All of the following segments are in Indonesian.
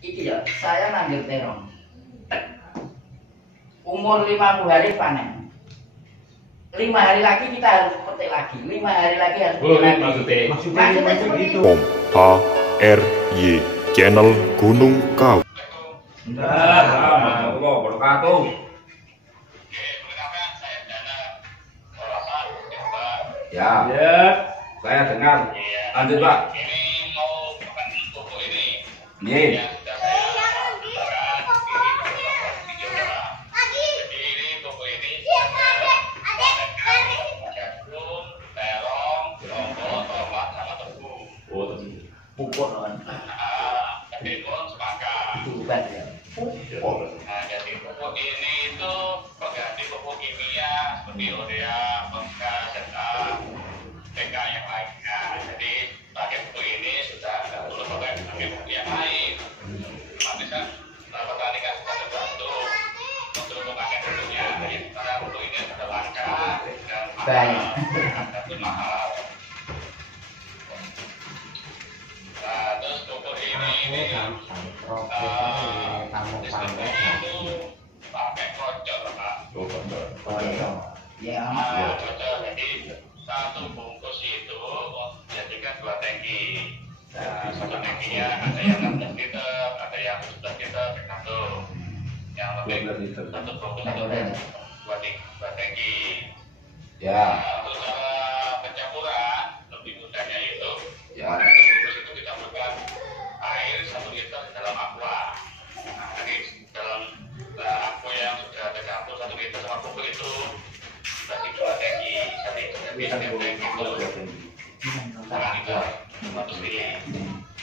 Iki ya, saya nanggil terong. Umur 50 hari panen. 5 hari lagi kita harus petik lagi. 5 hari lagi harus petik lagi. Maksudnya seperti itu. HRY Channel Gunung Kawu. Ya, saya dengar. Lanjut, Pak. Ini mau makan pupuk ini. Nih. Jadi ini pupuk ini jagung, terong, lombok, tomat, sama tebu. Pupuk non. Tapi pun sepakat. Itu bukan ya. Nah, jadi pupuk ini itu pengganti pupuk kimia seperti urea, penggas, ZA, PK yang lainnya. Jadi pakai pupuk ini sudah nggak perlu pakai pupuk yang lain. Nanti kan petani kan sudah terbantu untuk memakai pupuknya. Karena pupuk ini sudah langka dan mahal. Nah, terus pupuk ini pakai kocok, Pak. Ya, Kocok. Jadi satu bungkus itu jadikan 2 tangki. Nah, satu tangkinya ada yang 16 liter, ada yang 11 liter, tergantung. Yang lebih satu bungkus itu 2 tangki. Ya, Nah, untuk cara pencampuran lebih mudahnya itu, ya. satu bungkus itu dicampurkan air 1 liter dalam aqua. Nah, jadi dalam aqua yang sudah tercampur 1 liter sama pupuk itu dibagi 2 tangki. Jadi setiap tangki itu setengah liter 100 ml.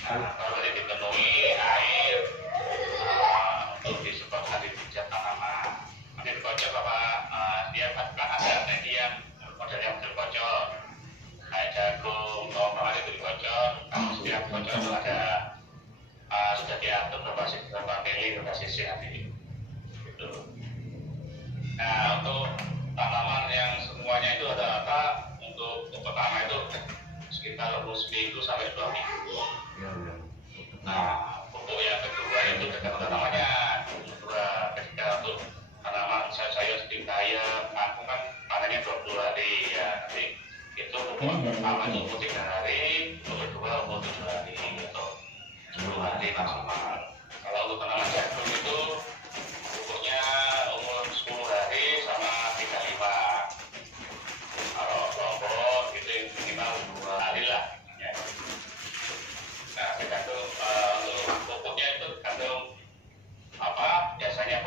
Nah, kalau dipenuhi air untuk disemprotkan di bibit tanaman. Nanti dikocok apa? Dia kan ada tangki yang model yang terkocok. Kayak jagung, tomat itu dikocok. Kalau setiap kocok itu ada sudah diatur berapa mili, berapa cc nanti. Gitu. Nah, untuk tanaman yang semuanya itu ada apa? Untuk pertama itu sekitar seminggu sampai 2 minggu. Nah, pupuk yang kedua itu tergantung tanamannya. Kedua, ketika untuk tanaman sayur seperti bayam, aku kan panennya 20 hari ya. Nanti itu pupuk pertama itu umur 3 hari, pupuk kedua umur 7 hari gitu. 10 hari maksimal. Kalau untuk tanaman jagung itu pupuknya umur 10 hari sama 35. Kalau lombok itu minimal 2 hari lah. Ya. Nah, tergantung untuk pupuknya itu tergantung apa biasanya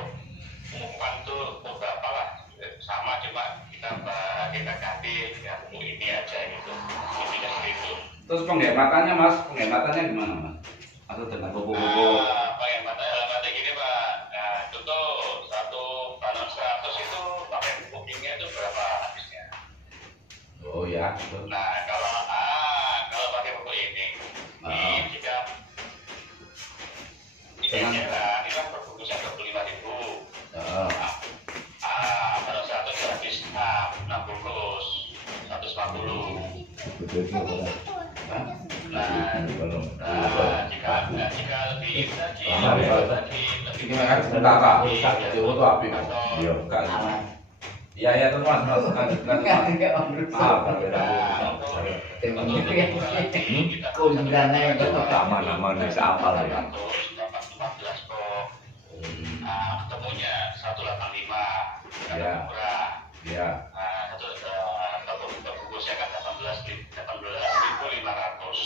pemupukan itu pupuk berapa lah. Sama cuma kita ganti ya pupuk ini aja gitu. Intinya seperti itu. Terus penghematannya, Mas? Penghematannya gimana, Mas? Atau dengan pupuk-pupuk? Penghematannya gini, Pak. Nah, contoh 1 tanam 100 itu pakai pupuk kimia itu berapa habisnya? Oh ya, betul. Nah, kalau pakai pupuk ini, jika ini kan perbungkusnya 25.000. Pada saat itu habis 6 bungkus 150. Jika lebih Ini kan sementara. Itu api, Mas. Iya, kan. Iya, ya, terus Mas, lanjutkan, Mas. Maaf, kundangannya itu Nama-nama desa apa lah ya? 14 kok. Nah, ketemunya 185. Ya. Murah. ya. Nah, itu bungkusnya kan 18.500.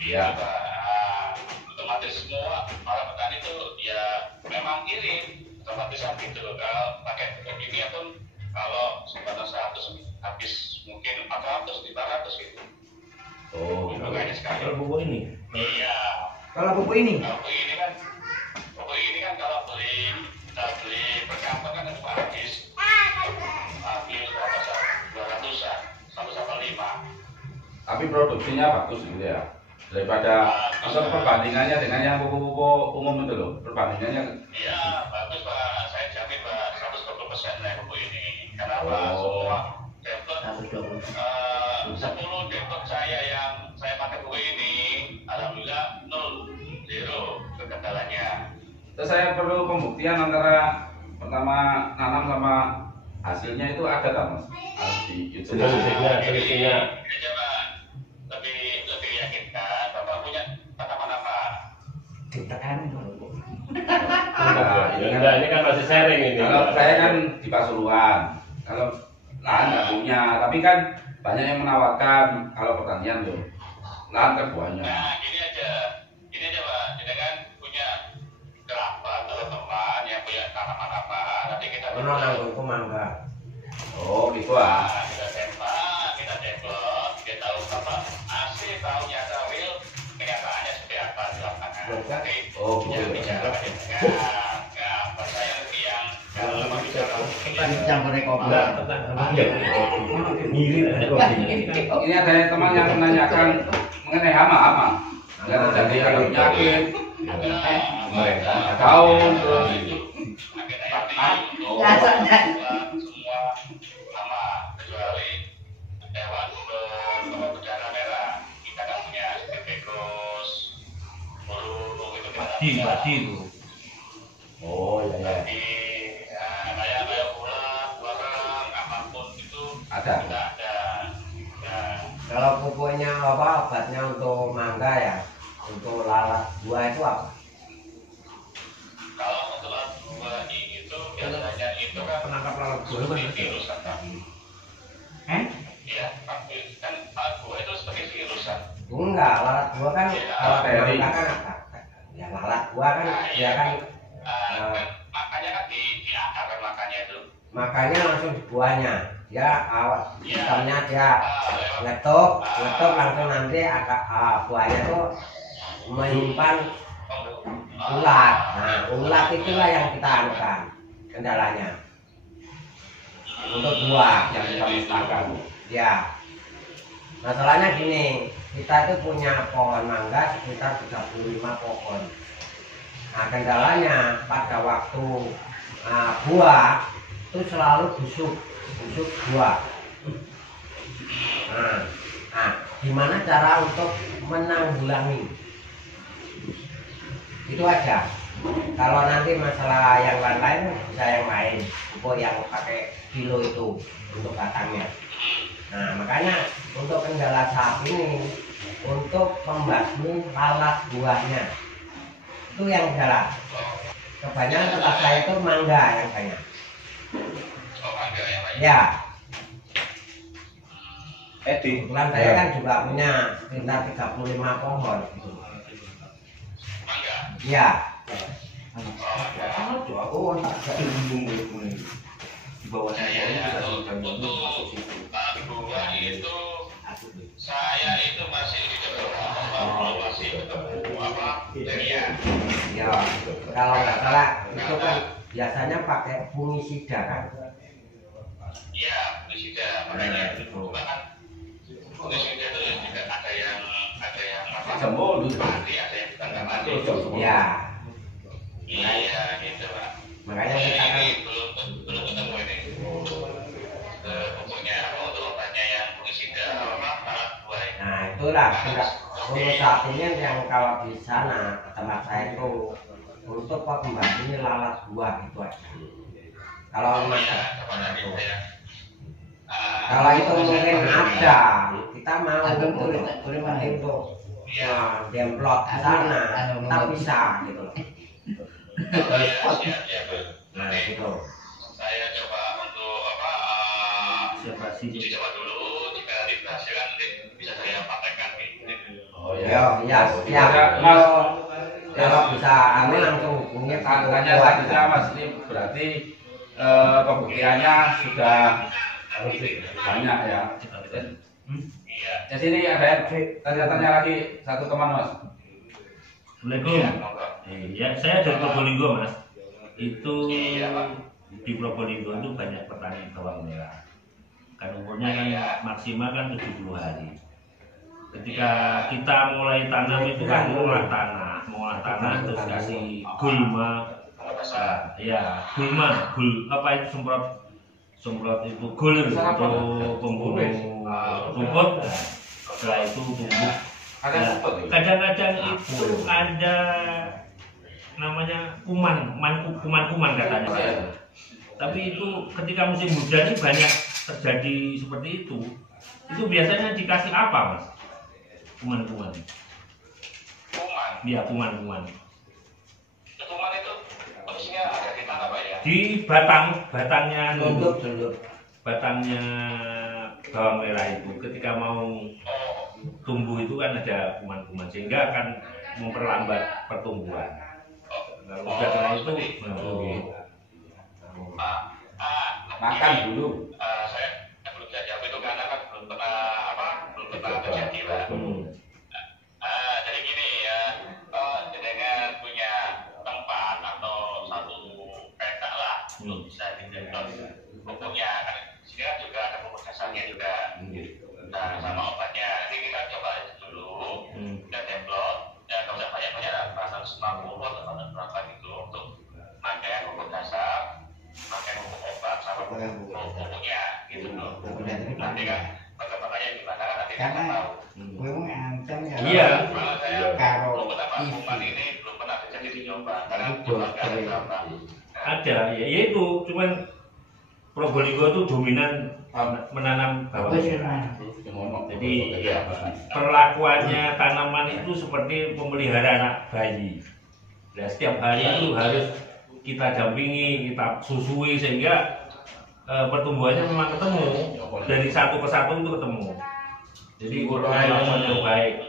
Iya. Otomatis semua para petani itu ya memang irit otomatis gitu. Kalau pakai pupuk kimia pun kalau sebatas 100 habis mungkin 400 500 gitu. Oh, Pupuknya sekali. Kalau pupuk ini? Iya. kalau pupuk ini Kalau pupuk ini kan kalau kita beli per kantor kan cuma habis berapa 200-an 1,5. tapi produksinya bagus gitu ya. Daripada untuk perbandingannya dengan yang pupuk-pupuk umum itu loh, perbandingannya. Iya, bagus Pak. Saya jamin Pak 120% lah pupuk ini. Kenapa? Semua depot 10 depot saya yang saya pakai pupuk ini, alhamdulillah 0 kendalanya. Terus saya perlu pembuktian antara pertama nanam sama hasilnya itu ada tak mas? Harus di YouTube. Ini coba lebih yakinkan Bapak punya tanaman apa? Ini kan masih sharing ini. Kalau saya kan di Pasuruan, kalau lahan nggak punya, tapi kan banyak yang menawarkan kalau pertanian tuh lahan kan banyak. Nah, gini aja Pak, kita kan punya kerabat atau teman yang punya tanaman apa, nanti kita Oh gitu ah. Nah, kita tembak, kita develop, kita tahu apa asli tahunya Sawil, kenyataannya seperti apa di lapangan. Nanti Oh gitu. bicara apa saya lebih yang kalau bicara campurnya kopi. Ini ada teman yang menanyakan mengenai hama. Nggak terjadi ada penyakit, daun terus. semua sama kecuali hewan berdarah merah kita nggak punya tikus, burung itu kita itu. Oh iya. kayak ular, barang apapun itu Ada. kita ada. Nah, Kalau pupuknya apa obatnya untuk mangga ya, untuk lalat buah itu apa? kalau untuk buah itu biasanya itu kan Penangkap lalat buah kan? virus kan. Iya, kan buah itu seperti virus kan. Enggak, lalat buah kan kalau bakteri. mangga kan apa? Ya lalat buah kan dia kan Makanya kan di akar kan makanya itu. makanya langsung di buahnya. Ya awal Iya. sistemnya dia ngetuk langsung nanti buahnya tuh menyimpan ulat. Nah, ulat itulah yang kita anukan kendalanya untuk buah Yang kita musnahkan. ya. Masalahnya gini, kita itu punya pohon mangga sekitar 35 pohon. Nah, kendalanya pada waktu buah itu selalu busuk buah. Nah, gimana cara untuk menanggulangi? Itu aja. Kalau nanti masalah yang lain-lain bisa yang lain, pupuk yang pakai kilo itu untuk batangnya. Nah, makanya untuk kendala saat ini untuk membasmi lalat buahnya itu yang kendala. Kebanyakan tempat saya itu mangga yang banyak. Oh, mangga yang lain. Ya, Edi. kebetulan saya kan juga punya sekitar 35 pohon gitu. Mangga. Ya, Untuk buah itu saya itu masih di masih ketemu apa durian. ya. Kalau nggak salah itu kan biasanya pakai fungisida kan. Iya, pestisida makanya bahkan pestisida itu juga ada yang apa? Sembuh dulu. Mati, ada yang bukan nggak mati. Ya, Iya, gitu Pak. makanya kita kan Ini belum ketemu ini. Pupuknya apa untuk obatnya yang pestisida apa buah ini. nah itulah untuk saat ini yang kalau di sana tempat saya itu untuk pembantu lalat buah itu aja. Kalau masalah kalau itu mungkin ada, kita mau untuk demplot di sana, kita bisa gitu loh. Nah gitu. Saya coba untuk apa? Uji coba dulu, jika diberhasilkan nanti bisa saya praktekkan di. Oh Ya, ya, Ya, siap. Mas. Kalau bisa, anu langsung hubungi Pak Tanya selanjutnya Mas, ini berarti pembuktiannya sudah banyak ya. Iya. Di sini ada yang tanya-tanya lagi satu teman Mas. Assalamualaikum. Ya, saya dari Probolinggo, Mas. Itu di Probolinggo itu banyak petani bawang merah. Kan umurnya kan maksimal kan 70 hari. Ketika kita mulai tanam itu kan mengolah tanah terus kasih gulma. Ya, gulma, apa itu semprot itu gul untuk pembunuh rumput. Setelah itu tumbuh. Kadang-kadang itu ada namanya kuman katanya. Tapi itu ketika musim hujan ini banyak terjadi seperti itu. Itu biasanya dikasih apa, Mas? Kuman-kuman. Kuman. Iya, kuman-kuman. Kuman itu posisinya ada di mana, Pak ya? Di batangnya batangnya bawang merah itu ketika mau tumbuh itu kan ada kuman-kuman sehingga akan memperlambat pertumbuhan. Kalau udah kena itu, Makan dulu. Saya belum bisa jawab itu karena kan belum pernah terjadi, Pak. Jadi gini ya, jenengan punya tempat atau satu petak lah untuk bisa didevelop pupuknya. Kan di sini kan juga ada pupuk dasarnya juga. Nah, sama obatnya. Nanti kita coba dulu, kita develop. Ya, kalau usah banyak-banyak, 150 atau berapa gitu untuk pakai pupuk dasar, pakai pupuk obat sama pupuknya gitu loh. Nanti kan perkembangannya gimana kan nanti kita tahu. iya. Kalau saya belum pernah ini belum pernah terjadi di Jombang karena Jombang nggak ada tambang. Ada, ya itu cuman Probolinggo itu dominan menanam bawang merah. Jadi perlakuannya tanaman itu seperti memelihara anak bayi. Nah, setiap hari itu harus kita dampingi, kita susui sehingga pertumbuhannya memang ketemu dari satu ke satu itu ketemu. Jadi perlakuan yang baik.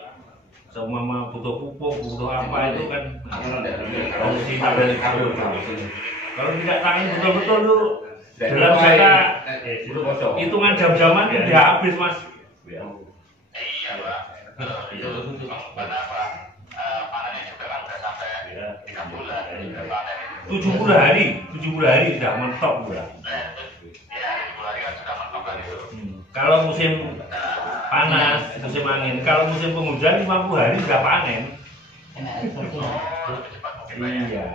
Semua butuh pupuk, butuh apa itu kan fungsi dari kalau tidak tangani betul-betul tuh dalam jangka hitungan jam-jaman itu udah habis, Mas. Iya, Pak. Itu kenapa panennya juga kan udah sampai 3 bulan panen. 70 hari sudah mentok udah. Ya, 70 hari kan sudah mentok kan itu. Kalau musim panas, musim angin, kalau musim penghujan 50 hari sudah panen. Iya.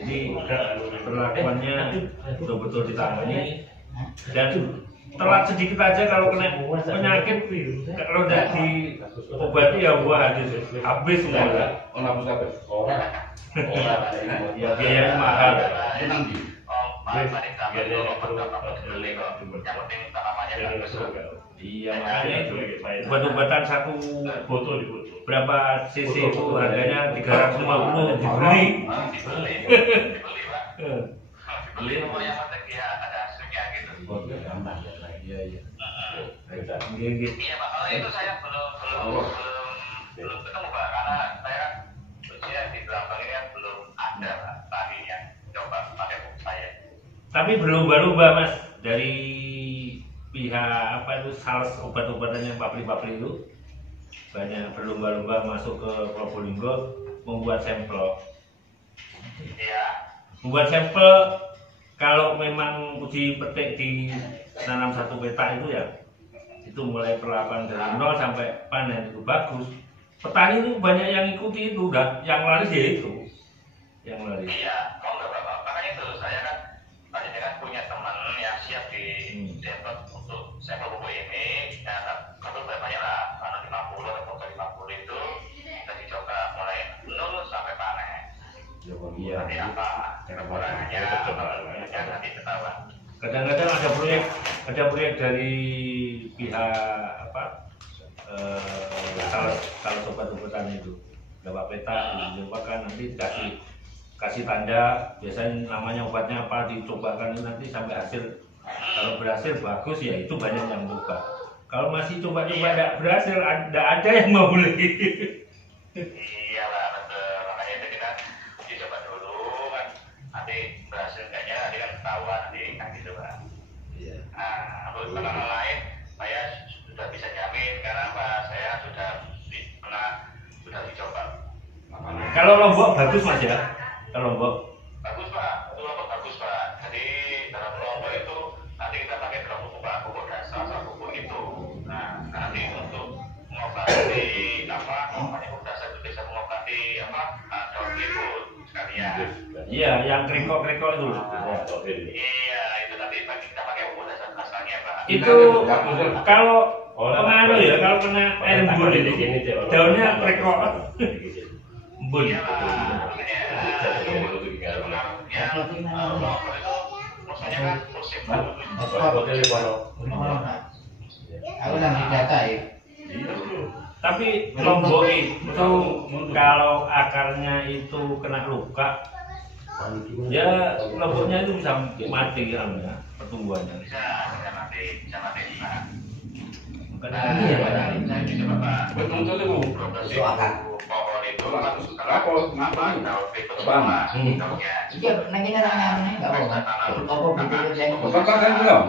Jadi perlakuannya betul-betul ditangani dan telat sedikit aja kalau kena penyakit kalau tidak diobati ya habis semua. Ya biayanya mahal. Iya makanya itu obat-obatan satu botol berapa cc itu harganya 350 dibeli. Beli nomor yang penting ya ada hasilnya gitu. Iya. Iya Pak, kalau itu saya belum ketemu Pak, karena saya kan usia di Brambang ini kan belum ada Pak tadi yang coba pakai pupuk saya. Tapi berlomba-lomba Mas dari pihak apa itu sales obat-obatan yang pabrik-pabrik itu banyak berlomba-lomba masuk ke Probolinggo membuat sampel. Iya. Membuat sampel kalau memang uji petik di nanam satu petak itu ya itu mulai perlakuan dari 0 sampai panen itu bagus. Petani itu banyak yang ikuti itu udah yang laris ya itu yang laris. Iya, mau nggak Bapak? Makanya itu saya kan tadi kan punya teman yang siap di develop untuk sampel pupuk ini. Nah, kalau banyak lah, karena 50 atau 50 itu kita dicoba mulai 0 sampai panen. Iya. Nanti apa? Kekurangannya, apa nanti ketahuan. Kadang-kadang ada proyek dari pihak apa sales obat-obatan itu bawa peta dicobakan nanti kasih tanda biasanya namanya obatnya apa dicobakan nanti sampai hasil kalau berhasil bagus ya itu banyak yang coba kalau masih coba-coba tidak berhasil tidak ada yang mau beli. Iya lah betul, makanya itu kita dicoba dulu kan nanti berhasil enggaknya nanti kan ketahuan nanti kan gitu Pak. Iya. Nah untuk tanaman lain saya sudah bisa jamin karena Pak saya sudah dicoba. Kalau Lombok bagus Mas ya? Kalau Lombok Bagus Pak, itu Lombok bagus Pak. Jadi dalam Lombok itu nanti kita pakai berapa pupuk dasar sama pupuk itu. Nah nanti untuk mengobati apa namanya pupuk dasar itu bisa mengobati apa daun timun sekalian. iya yang krikok-krikok itu. Iya itu nanti kita pakai pupuk dasar asalnya Pak. Itu kalau Pengaruh ya kalau kena air embun itu. Daunnya prekok. Embun. Aku nanti data ya. Tapi lombok itu kalau akarnya itu kena luka, ya lomboknya itu bisa mati kan ya pertumbuhannya. Bisa mati. Makanya ini ya Pak. Betul itu. Pohon itu kenapa daun itu semua daunnya. Iya, nanti ngarang-ngarangnya nggak apa-apa. Apa betul yang Bapak kan belum?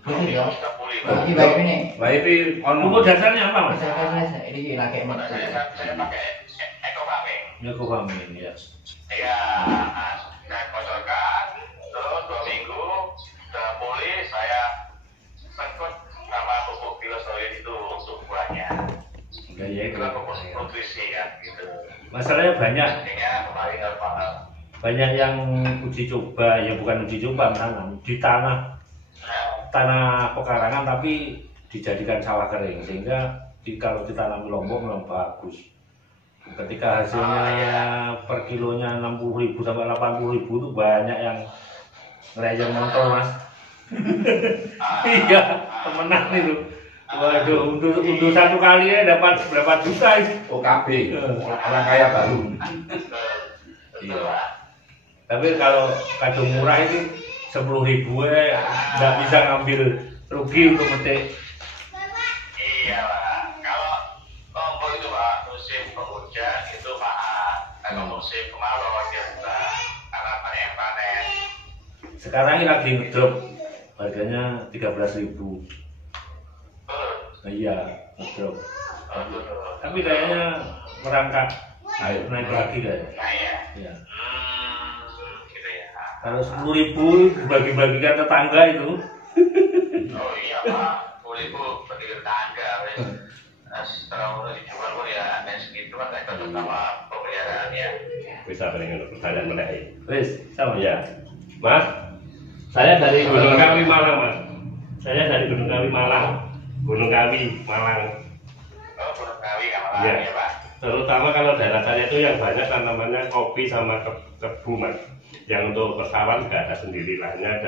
betul ya? Sudah pulih. Bagi baik ini. Baik ini Pupuk dasarnya apa Mas? Saya ini lagi mau. Saya pakai eco farming. Ya kok pamin ya. Iya, saya kocorkan, terus 2 minggu sudah pulih, saya sekut sama pupuk filosoin itu untuk buahnya. Ya Itu kan pupuk nutrisi kan gitu. Masalahnya Artinya kemarin banyak yang uji coba, ya bukan uji coba menanam di tanah pekarangan tapi dijadikan sawah kering sehingga kalau ditanam lombok memang bagus. Ketika hasilnya per kilonya 60.000 sampai 80.000 itu banyak yang ngerejeng motor Mas. Iya, temenan itu. Waduh, unduh satu kali ya dapat berapa juta itu? OKB, orang kaya baru. Iya. Tapi kalau kadung murah itu 10.000 ya nggak bisa ngambil rugi untuk metik. Iya Pak, kalau lombok itu Pak, musim penghujan itu mahal. Kalau musim kemarau dia murah, karena banyak yang panen. Sekarang ini lagi ngedrop harganya 13.000. Iya, ngedrop. Tapi kayaknya merangkak naik lagi kayaknya. Nah ya. Iya. Gitu ya. Kalau 10.000 dibagi-bagikan tetangga itu. Oh iya Pak, 10.000 bagi tetangga. Setelah udah dijual pun ya, segitu kan saya cocok sama pemeliharaannya. Bisa pengen pertanyaan menarik. Wis, sama ya. Mas, saya dari Gunung Kawi Malang, Mas. Saya dari Gunung Kawi Malang. Gunung Kawi Malang. Oh, Gunung Kawi Malang Iya. ya Pak. Terutama kalau daerah saya itu yang banyak tanamannya kopi sama kebu, Mas. Yang untuk persawahan nggak ada sendiri, lainnya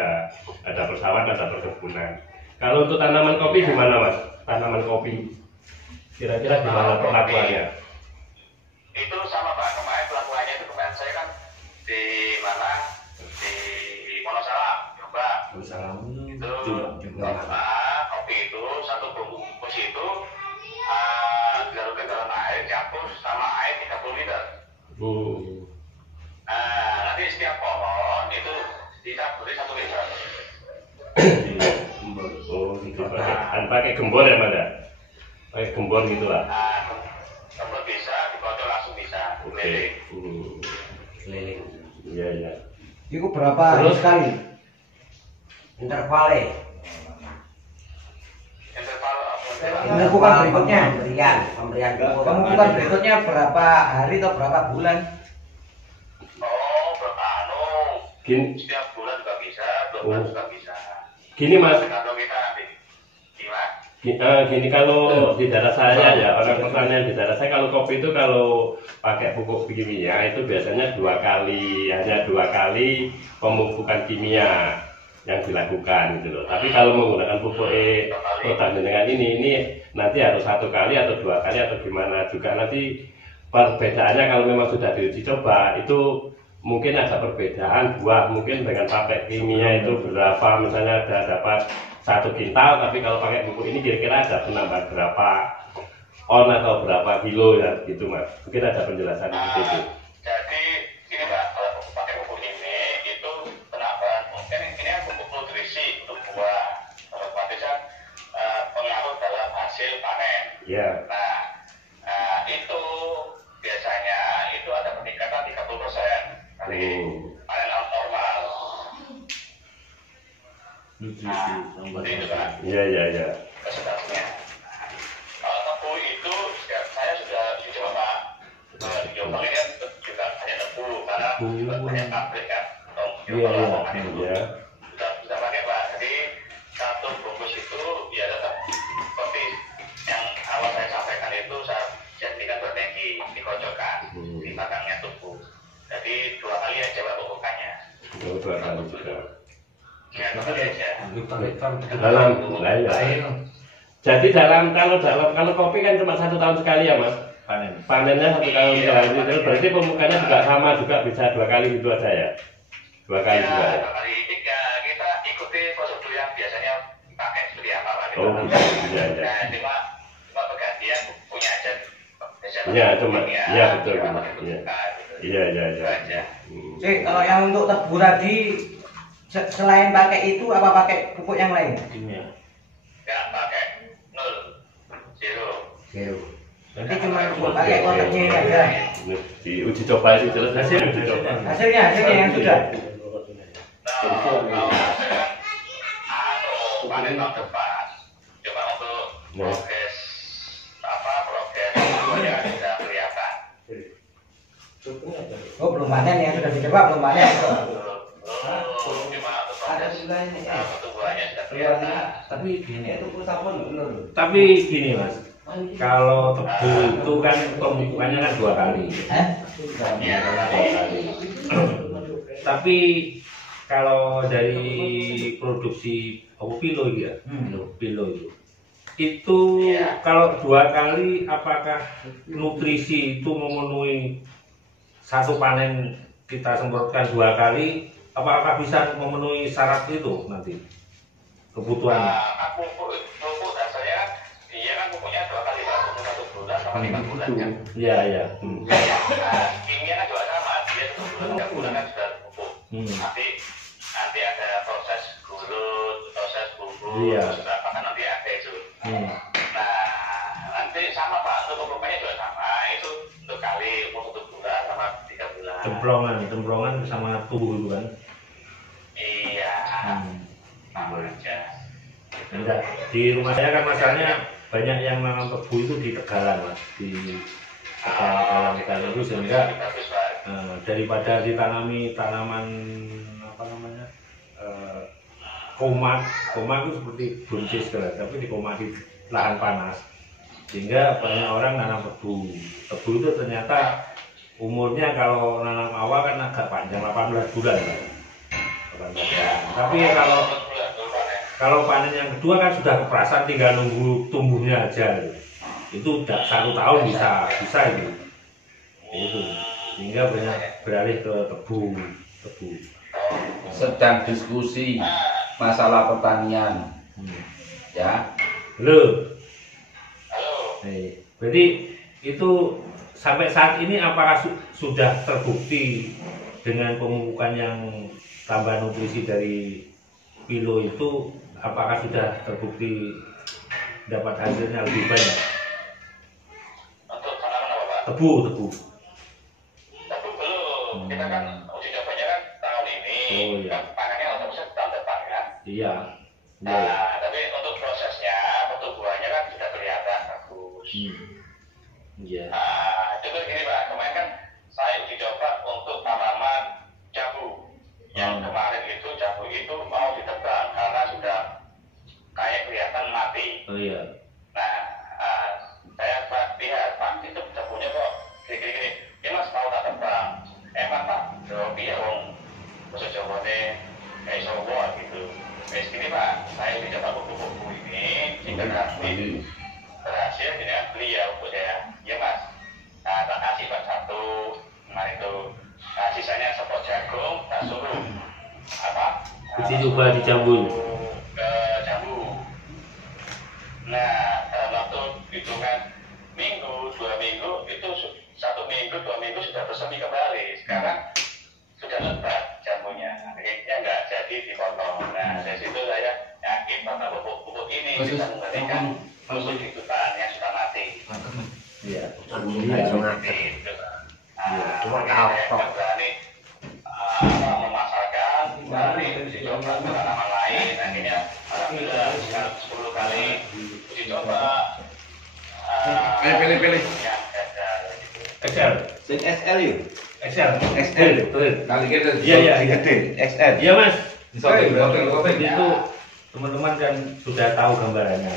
ada persawahan, ada perkebunan. Kalau untuk tanaman kopi gimana, Mas? Tanaman kopi kira-kira gimana perlakuannya? Itu sama Pak, kemarin pelakuannya itu kemarin saya kan di mana, di Wonosalam, Jombang. Itu kopi itu satu bungkus itu dilarutkan dalam air, campur sama air 30 liter. Nah, nanti setiap pohon itu dicaburi 1 liter. Oh, gitu. Pakai gembor ya, Mas? Pakai gembor gitu lah. Nah, gembor bisa, dikocok langsung bisa. Oke. Keliling. Iya, iya. Itu berapa Terus? sekali? Intervalnya. Interval Pemupukan berikutnya. Pemberian pupuk. Pemupukan berikutnya berapa hari atau berapa bulan? oh, beranu. Gini, Setiap bulan juga bisa, 2 bulan juga bisa. gini Mas, Tergantung kita nanti. Gimana? gini kalau di daerah saya ya, orang pertanian di daerah saya kalau kopi itu kalau pakai pupuk kimia itu biasanya 2 kali, hanya 2 kali pemupukan kimia yang dilakukan gitu loh. Tapi kalau menggunakan pupuk dengan ini nanti harus 1 kali atau 2 kali atau gimana juga nanti perbedaannya kalau memang sudah diuji coba itu mungkin ada perbedaan buah mungkin dengan pakai kimia itu berapa misalnya ada dapat 1 kintal tapi kalau pakai pupuk ini kira-kira ada penambah berapa on atau berapa kilo ya gitu Mas. Mungkin ada penjelasan di situ. Jadi ini Mbak, kalau pakai pupuk ini itu penambahan mungkin ini kan pupuk nutrisi untuk buah, otomatis kan pengaruh dalam hasil panen. Ya. Nah, itu biasanya itu ada peningkatan 30% dari panen normal. Nutrisi Seperti itu Pak, Iya, iya, iya. presentasinya. Kalau tebu itu saya sudah di coba. Di Jombang ini kan juga hanya tebu karena banyak pabrik kan. Iya, iya. Sudah pakai Pak. Jadi 1 bungkus itu ya tetap seperti Dalam, lah ya. Jadi kalau kopi kan cuma 1 tahun sekali ya mas. Panennya 1 tahun sekali. Terus berarti pemupukannya juga sama juga bisa 2 kali gitu aja ya. 2 kali juga. Ya. Kali kita ikuti prosedur yang biasanya pakai seperti apa gitu. Oh, iya. Nah, cuma pergantian punya aja. Iya, cuma iya betul. Iya. Kalau yang untuk tebu tadi selain pakai itu apa pakai pupuk yang lain? Kimia. Nggak pakai 0. Berarti cuma pakai kotaknya ini aja. Uji coba itu jelas hasilnya uji coba. Hasilnya yang sudah. Panen tahun depan. Cuma untuk progres semuanya tidak kelihatan. Oh belum panen yang sudah dicoba belum panen. Cuma untuk proses pertumbuhannya sudah kelihatan. Tapi gini mas, kalau tebu itu kan pemupukannya kan 2 kali. Iya. Tapi kalau dari produksi pilo ya, pilo itu kalau 2 kali apakah nutrisi itu memenuhi satu panen kita semprotkan 2 kali, apakah bisa memenuhi syarat itu nanti kebutuhannya? Pupuk dasarnya dia kan pupuknya 2 kali Pak, pupuk 1 bulan sama 5 bulan kan. Iya. Kimia kan juga sama, dia 1 bulan 3 bulan kan sudah pupuk. Nanti ada proses gulut, proses bubur, apa kan nanti ada itu. Nah, nanti sama Pak, untuk pupuknya juga sama, itu untuk kali umur 1 bulan sama 3 bulan. Cemplongan sama tubuh itu kan? Iya, sama aja. Enggak, di rumah saya kan masalahnya banyak yang nanam tebu itu di Tegalan mas, di Tegalan itu sehingga daripada ditanami tanaman apa namanya koma itu seperti buncis tapi di koma di lahan panas, sehingga banyak orang nanam tebu itu ternyata umurnya kalau nanam awal kan agak panjang 18 bulan kan? Tapi kalau panen yang kedua kan sudah keperasan, tinggal nunggu tumbuhnya aja itu udah 1 tahun bisa itu sehingga banyak beralih ke tebu. Sedang diskusi masalah pertanian ya. Halo. Berarti itu sampai saat ini apakah sudah terbukti dengan pemupukan yang tambah nutrisi dari pilo itu, apakah sudah terbukti dapat hasilnya lebih banyak? Untuk tanaman apa Pak? Tebu. Tebu belum. Kita kan uji cobanya kan tahun ini. Kan panennya otomatis tahun depan kan. Iya. Nah, tapi untuk prosesnya pertumbuhannya kan sudah kelihatan bagus. Iya. Nah, contoh gini Pak, kemarin kan saya uji coba untuk tanaman jambu. Yang kemarin itu jambu itu mau ditebang karena sudah kayak kelihatan mati. Oh iya. Nah, saya lihat Pak itu jambunya kok gini. Ya Mas mau tak tebang? Emang Pak, dia wong musuh jawabnya kayak sobo gitu. Kayak gini Pak, saya uji coba buku-buku ini jika berhasil dengan beli ya untuk saya. Ya Mas, tak kasih Pak 1 kemarin itu. Nah, sisanya sepot jagung, tak suruh apa? Uji coba di jambu. Ke jambu. Nah, dalam waktu hitungan minggu, 2 minggu itu 1 minggu, 2 minggu sudah bersemi kembali. Sekarang sudah lebat jambunya. Akhirnya nggak jadi dipotong. Nah, dari situ saya yakin bahwa pupuk ini bisa menggantikan musuh hidupan yang sudah mati. Iya. Cuma saya berani memasarkan, berani uji coba ke tanaman lain. Akhirnya alhamdulillah 10 kali uji coba. Pilih. XL. SL yuk. XL. Betul. Kali kita Iya. gede XL. Iya Mas. Kopi. Itu teman-teman kan sudah tahu gambarannya.